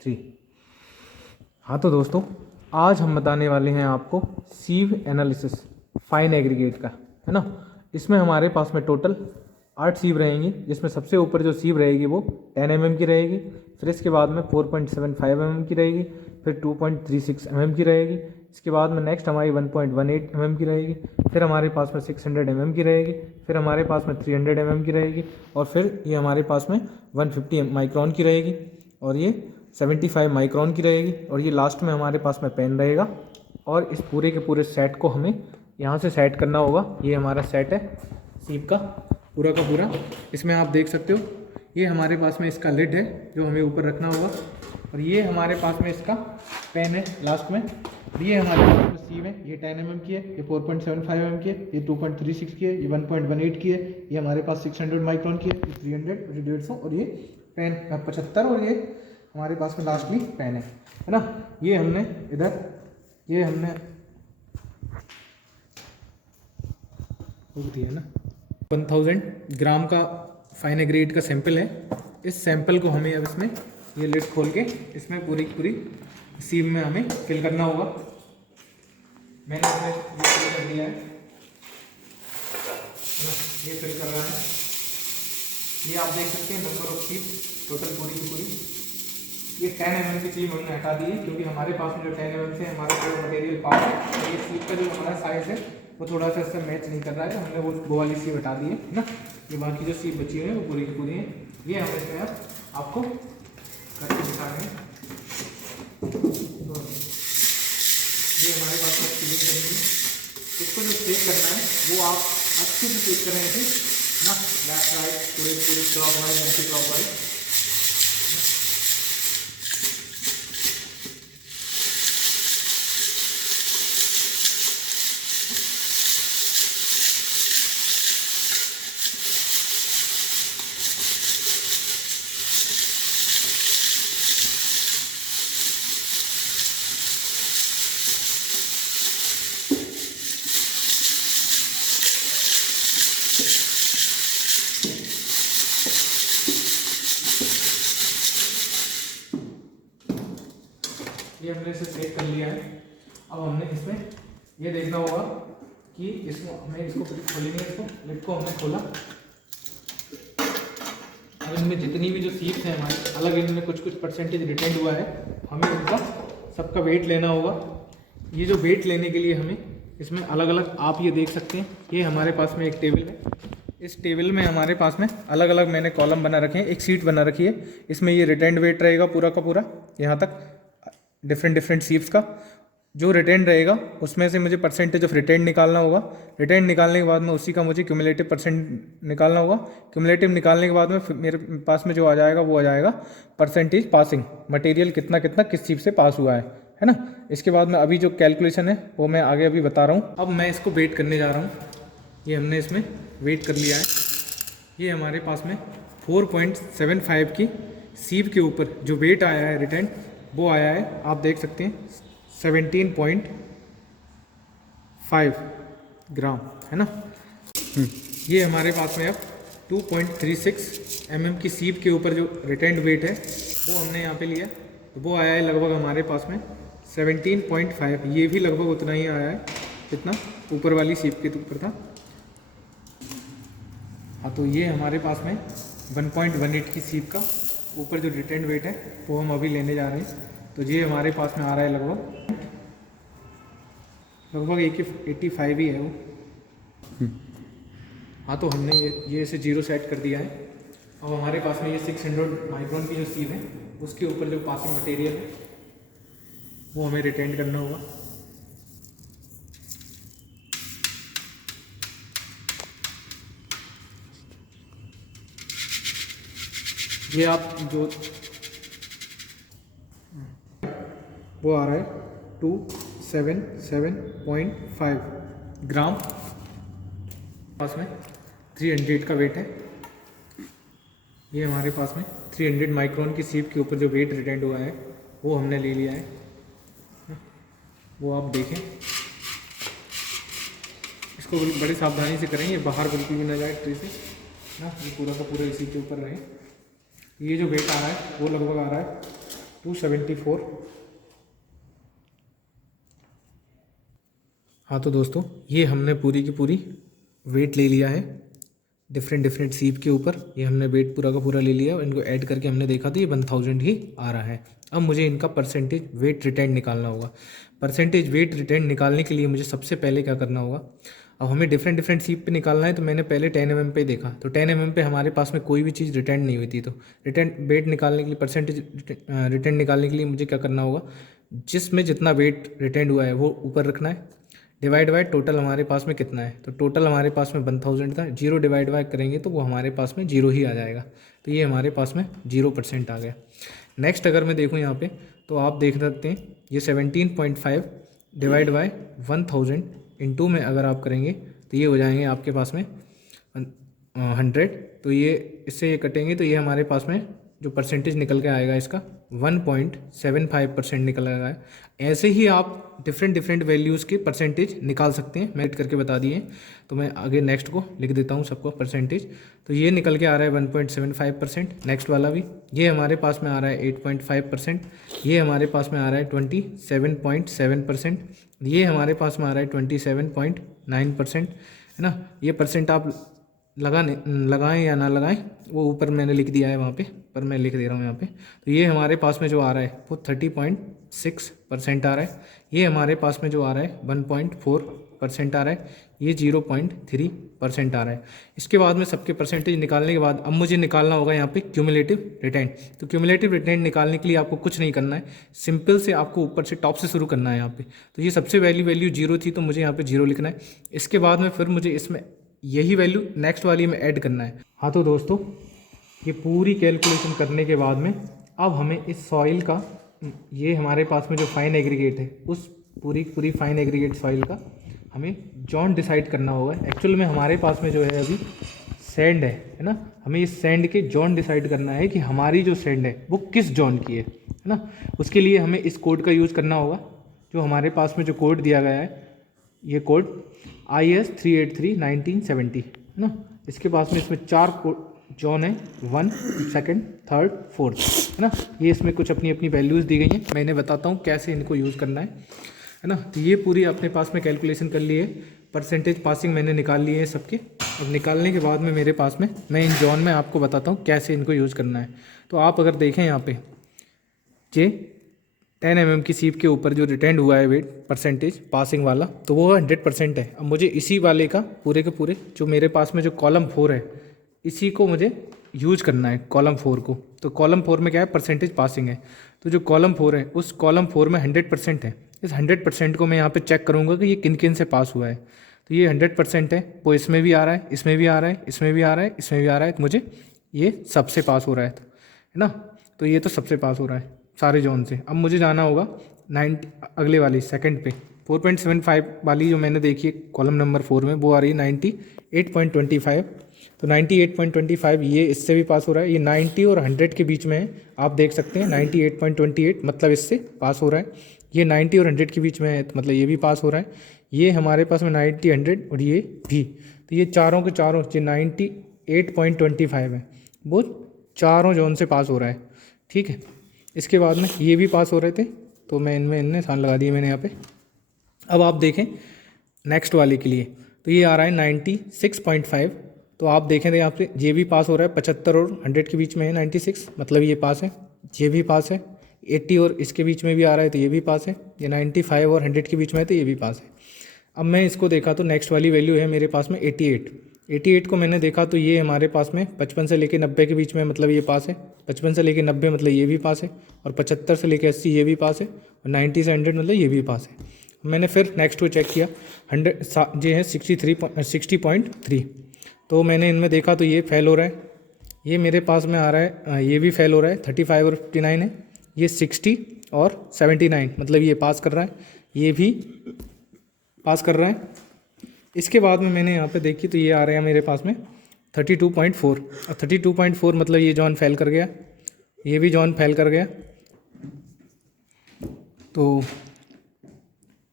3। हाँ तो दोस्तों, आज हम बताने वाले हैं आपको सीव एनालिसिस फाइन एग्रीगेट का, है ना। इसमें हमारे पास में टोटल 8 सीव रहेंगी, जिसमें सबसे ऊपर जो सीव रहेगी वो 10 mm की रहेगी। फिर इसके बाद में 4.75 mm की रहेगी। फिर 2.36 mm की रहेगी। इसके बाद में नेक्स्ट हमारी 1.18 mm की रहेगी। फिर हमारे पास में 600 mm की रहेगी। फिर हमारे पास में 300 mm की रहेगी। और फिर ये हमारे पास में 150 माइक्रोन की रहेगी। और ये 75 माइक्रोन की रहेगी। और ये लास्ट में हमारे पास में पेन रहेगा। और इस पूरे के पूरे सेट को हमें यहाँ से सेट करना होगा। ये हमारा सेट है सीव का पूरा। इसमें आप देख सकते हो, ये हमारे पास में इसका लिड है जो हमें ऊपर रखना होगा। और ये हमारे पास में इसका पेन है लास्ट में। और ये हमारे पास में सीव है, ये 10 mm की है, ये 4.75 mm की है, ये 2.36 की है, ये 1.18 की है, ये हमारे पास 600 माइक्रोन की है, ये 300, ये 150 और ये पेन 75 और ये हमारे पास में लास्ट में पेन है ना। ये हमने इधर दिया ना 1000 ग्राम का फाइन एग्रीगेट का सैंपल है। इस सैंपल को हमें अब इसमें ये लिड खोल के इसमें पूरी सीव में हमें फिल करना होगा। मैंने इसमें ये फिल कर दिया है ना, ये फिल कर रहा है। ये आप देख सकते हैं नंबर ऑफ सीव टोटल पूरी की पूरी। ये 10 mm की सीव हमने हटा दी है, क्योंकि हमारे पास में जो 10 mm से हमारा जो मटेरियल पावर है, ये सीव का जो हमारा साइज है वो थोड़ा सा इससे मैच नहीं कर रहा है। हमने वो वाली सीव हटा दी है ना। ये बाकी जो सीव बची हुई है वो पूरी की पूरी है। ये हम इसमें आपको करके दिखा रहे हैं। तो ये हमारे पास में सीलिंग करेंगे। इसको जो चेक करना है वो आप अच्छे से चेक करें ऐसे ना, लेफ्ट राइट पूरे क्लॉकवाइज एंटी क्लॉकवाइज। ये हमने इसे चेक कर लिया है। अब हमने इसमें ये देखना होगा कि इसको हमें इसको खोलेंगे, इसको लिड को हमने खोला। अब इनमें जितनी भी जो सीव्स हैं हमारे अलग, इनमें कुछ परसेंटेज रिटेंड हुआ है। हमें इनका सबका वेट लेना होगा। ये जो वेट लेने के लिए हमें इसमें अलग अलग आप ये देख सकते हैं, ये हमारे पास में एक टेबल है। इस टेबल में हमारे पास में अलग अलग मैंने कॉलम बना रखे हैं, एक सीट बना रखी है। इसमें ये रिटेंड वेट रहेगा पूरा का पूरा, यहाँ तक डिफरेंट सीव्स का जो रिटेंड रहेगा उसमें से मुझे परसेंटेज ऑफ रिटेंड निकालना होगा। रिटेंड निकालने के बाद में उसी का मुझे क्यूमुलेटिव परसेंट निकालना होगा। क्यूमुलेटिव निकालने के बाद में मेरे पास में जो आ जाएगा वो आ जाएगा परसेंटेज पासिंग, मटेरियल कितना किस सीव से पास हुआ है ना। इसके बाद में अभी जो कैलकुलेशन है वो मैं आगे अभी बता रहा हूँ। अब मैं इसको वेट करने जा रहा हूँ। ये हमने इसमें वेट कर लिया है। ये हमारे पास में 4.75 की सीव के ऊपर जो वेट आया है रिटेंड वो आया है, आप देख सकते हैं 17.5 ग्राम, है ना। ये हमारे पास में अब 2.36 mm की सीव के ऊपर जो रिटेंड वेट है वो हमने यहाँ पे लिया, तो वो आया है लगभग हमारे पास में 17.5। ये भी लगभग उतना ही आया है जितना ऊपर वाली सीव के ऊपर था। हाँ, तो ये हमारे पास में 1.18 की सीव का ऊपर जो रिटेंड वेट है वो हम अभी लेने जा रहे हैं। तो ये हमारे पास में आ रहा है लगभग 85 ही है वो। हाँ, तो हमने ये इसे 0 सेट कर दिया है। अब हमारे पास में ये 600 माइक्रोन की जो सीव है उसके ऊपर जो पासिंग मटेरियल है वो हमें रिटेंड करना होगा। ये आप जो वो आ रहा है 277.5 ग्राम, पास में 300 का वेट है। ये हमारे पास में 300 माइक्रोन की सीव के ऊपर जो वेट रिटेंड हुआ है वो हमने ले लिया है। वो आप देखें, इसको बड़ी सावधानी से करें, ये बाहर बिल्कुल भी ना जाए ट्रे से ना, ये पूरा का पूरा इसी के ऊपर रहे। ये जो वेट आ रहा है वो लगभग आ रहा है 274। हाँ तो दोस्तों, ये हमने पूरी की पूरी वेट ले लिया है डिफरेंट सीप के ऊपर। ये हमने वेट पूरा का पूरा ले लिया, इनको ऐड करके हमने देखा तो ये 1000 ही आ रहा है। अब मुझे इनका परसेंटेज वेट रिटर्न निकालना होगा। परसेंटेज वेट रिटर्न निकालने के लिए मुझे सबसे पहले क्या करना होगा, अब हमें डिफरेंट सीप पे निकालना है। तो मैंने पहले 10 mm पे देखा, तो 10 mm पे हमारे पास में कोई भी चीज़ रिटर्न नहीं हुई थी। तो रिटर्न वेट निकालने के लिए, परसेंटेज रिटर्न निकालने के लिए मुझे क्या करना होगा, जिसमें जितना वेट रिटर्न हुआ है वो ऊपर रखना है, डिवाइड बाय टोटल हमारे पास में कितना है। तो टोटल हमारे पास में 1000 था, 0 डिवाइड बाय करेंगे तो वो हमारे पास में 0 ही आ जाएगा। तो ये हमारे पास में 0% आ गया। नेक्स्ट अगर मैं देखूँ यहाँ पे, तो आप देख सकते हैं ये 17.5 डिवाइड बाय 1000 इंटू में अगर आप करेंगे तो ये हो जाएंगे आपके पास में 100। तो ये इससे ये कटेंगे तो ये हमारे पास में जो परसेंटेज निकल के आएगा इसका 1.75% निकल आएगा। ऐसे ही आप डिफरेंट वैल्यूज़ के परसेंटेज निकाल सकते हैं, मैं करके बता दिए। तो मैं आगे नेक्स्ट को लिख देता हूँ सबको परसेंटेज। तो ये निकल के आ रहा है 1.75%। नेक्स्ट वाला भी ये हमारे पास में आ रहा है 8.5%। ये हमारे पास में आ रहा है 27.7%। ये हमारे पास में आ रहा है 27.9%, है ना। ये परसेंट आप लगाएं या ना लगाएं वो ऊपर मैंने लिख दिया है वहाँ पे, पर मैं लिख दे रहा हूँ यहाँ पे। तो ये हमारे पास में जो आ रहा है वो 30.6% आ रहा है। ये हमारे पास में जो आ रहा है 1.4% आ रहा है। ये 0.3% आ रहा है। इसके बाद में सबके परसेंटेज निकालने के बाद अब मुझे निकालना होगा यहाँ पे क्यूमुलेटिव रिटर्न। तो क्यूमुलेटिव रिटर्न निकालने के लिए आपको कुछ नहीं करना है, सिंपल से आपको ऊपर से टॉप से शुरू करना है यहाँ पे। तो ये सबसे वैल्यू 0 थी, तो मुझे यहाँ पे 0 लिखना है। इसके बाद में फिर मुझे इसमें यही वैल्यू नेक्स्ट वाली में ऐड करना है। हाँ तो दोस्तों, ये पूरी कैलकुलेशन करने के बाद में अब हमें इस सॉइल का, ये हमारे पास में जो फाइन एग्रीगेट है, उस पूरी फाइन एग्रीगेट सॉइल का हमें जॉन डिसाइड करना होगा। एक्चुअल में हमारे पास में जो है अभी सैंड है ना। हमें इस सैंड के जॉन डिसाइड करना है कि हमारी जो सैंड है वो किस जॉन की है ना। उसके लिए हमें इस कोड का यूज़ करना होगा, जो हमारे पास में जो कोड दिया गया है, ये कोड IS 383/1970 है ना। इसके पास में इसमें 4 जॉन है, 1, 2, 3, 4 है ना। ये इसमें कुछ अपनी अपनी वैल्यूज़ दी गई हैं, मैं इन्हें बताता हूँ कैसे इनको यूज़ करना है ना। तो ये पूरी अपने पास में कैलकुलेशन कर ली है, परसेंटेज पासिंग मैंने निकाल लिए हैं सबके। अब निकालने के बाद में मेरे पास में मैं इन जॉन में आपको बताता हूँ कैसे इनको यूज़ करना है। तो आप अगर देखें यहाँ पे जे 10 mm की सीप के ऊपर जो रिटर्न हुआ है वेट परसेंटेज पासिंग वाला, तो वो 100% है। अब मुझे इसी वाले का पूरे के पूरे जो मेरे पास में जो कॉलम 4 है, इसी को मुझे यूज करना है, कॉलम 4 को। तो कॉलम 4 में क्या है, परसेंटेज पासिंग है। तो जो कॉलम 4 है उस कॉलम 4 में 100% है। इस 100% को मैं यहाँ पे चेक करूँगा कि ये किन किन से पास हुआ है। तो ये 100% है, वो इसमें भी आ रहा है, इसमें भी आ रहा है, इसमें भी आ रहा है, इसमें भी आ रहा है। तो मुझे ये सबसे पास हो रहा है ना। तो ये तो सबसे पास हो रहा है सारे जोन से। अब मुझे जाना होगा 90 अगले वाली सेकंड पे, 4.75 वाली जो मैंने देखी है कॉलम नंबर 4 में, वो आ रही है 98.25। तो 98.25 ये इससे भी पास हो रहा है। ये 90 और 100 के बीच में है, आप देख सकते हैं 98.28 मतलब इससे पास हो रहा है। ये 90 और 100 के बीच में है, तो मतलब ये भी पास हो रहा है। ये हमारे पास में 90, 100 और ये भी, तो ये चारों के चारों जो 98.25 है वो चारों जोन से पास हो रहा है, ठीक है। इसके बाद में ये भी पास हो रहे थे, तो मैं इनमें निशान लगा दिए मैंने यहाँ पे। अब आप देखें नेक्स्ट वाले के लिए, तो ये आ रहा है 96.5। तो आप देखें तो यहाँ पे ये भी पास हो रहा है, 75 और 100 के बीच में है 96, मतलब ये पास है। ये भी पास है, 80 और इसके बीच में भी आ रहा है, तो ये भी पास है। ये 95 और 100 के बीच में है, तो ये भी पास है। अब मैं इसको देखा तो नेक्स्ट वाली वैल्यू है मेरे पास में 88 को मैंने देखा तो ये हमारे पास में 55 से लेकर 90 के बीच में, मतलब ये पास है। 55 से लेकर 90 मतलब ये भी पास है, और 75 से लेकर 80 ये भी पास है, और 90 से 100 मतलब ये भी पास है। मैंने फिर नेक्स्ट को चेक किया, 100 ये है 60.3। तो मैंने इनमें देखा तो ये फेल हो रहा है, ये मेरे पास में आ रहा है, ये भी फेल हो रहा है, 35 और 59 है। ये 60 और 79 मतलब ये पास कर रहा है, ये भी पास कर रहा है। इसके बाद में मैंने यहाँ पे देखी तो ये आ रहा है मेरे पास में 32.4, और 32.4 मतलब ये जॉन फेल कर गया, ये भी जॉन फेल कर गया। तो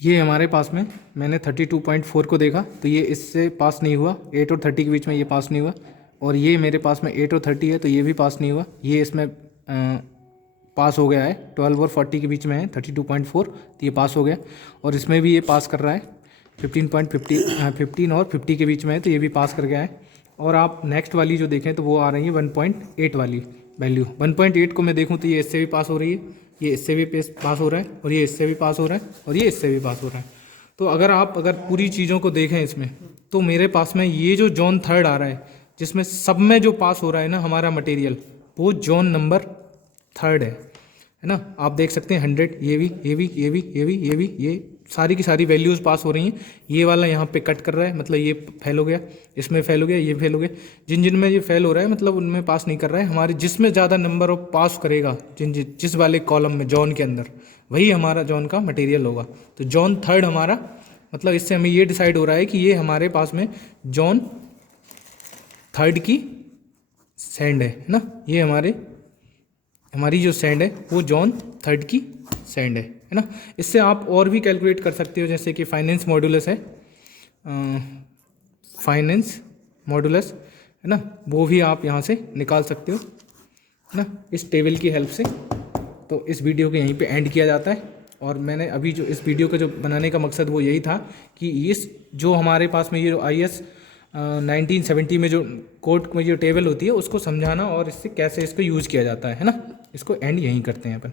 ये हमारे पास में मैंने 32.4 को देखा तो ये इससे पास नहीं हुआ, 8 और 30 के बीच में ये पास नहीं हुआ। और ये मेरे पास में 8 और 30 है, तो ये भी पास नहीं हुआ, ये इसमें पास हो गया है, 12 और 40 के बीच में है 32.4, तो ये पास हो गया। और इसमें भी ये पास कर रहा है 15 और 50 के बीच में है, तो ये भी पास कर गया है। और आप नेक्स्ट वाली जो देखें तो वो आ रही है 1.8 वाली वैल्यू। 1.8 को मैं देखूँ तो ये इससे भी पास हो रही है, ये इससे भी पास हो रहा है, और ये इससे भी पास हो रहा है, और ये इससे भी पास हो रहा है। तो अगर पूरी चीज़ों को देखें इसमें, तो मेरे पास में ये जो जोन थर्ड आ रहा है, जिसमें सब में जो पास हो रहा है ना हमारा मटेरियल, वो जोन नंबर थर्ड है ना। आप देख सकते हैं 100, ये सारी की सारी वैल्यूज़ पास हो रही हैं। ये वाला यहाँ पे कट कर रहा है, मतलब ये फेल हो गया, इसमें फेल हो गया, ये फेल हो गया। जिन में ये फेल हो रहा है मतलब उनमें पास नहीं कर रहा है। हमारे जिसमें ज़्यादा नंबर ऑफ पास करेगा जिस वाले कॉलम में जॉन के अंदर, वही हमारा जॉन का मटेरियल होगा। तो जॉन थर्ड हमारा, मतलब इससे हमें ये डिसाइड हो रहा है कि ये हमारे पास में जॉन थर्ड की सैंड है ना। ये हमारी जो सैंड है वो जॉन थर्ड की सैंड है ना। इससे आप और भी कैलकुलेट कर सकते हो, जैसे कि फाइनेंस मॉडुलस है, फाइनेंस मॉडुलस है ना, वो भी आप यहाँ से निकाल सकते हो ना इस टेबल की हेल्प से। तो इस वीडियो को यहीं पे एंड किया जाता है। और मैंने अभी जो इस वीडियो का जो बनाने का मकसद वो यही था कि इस जो हमारे पास में ये जो IS 1970 में जो कोर्ट में जो टेबल होती है उसको समझाना और इससे कैसे इसको यूज़ किया जाता है ना। इसको एंड यहीं करते हैं अपन।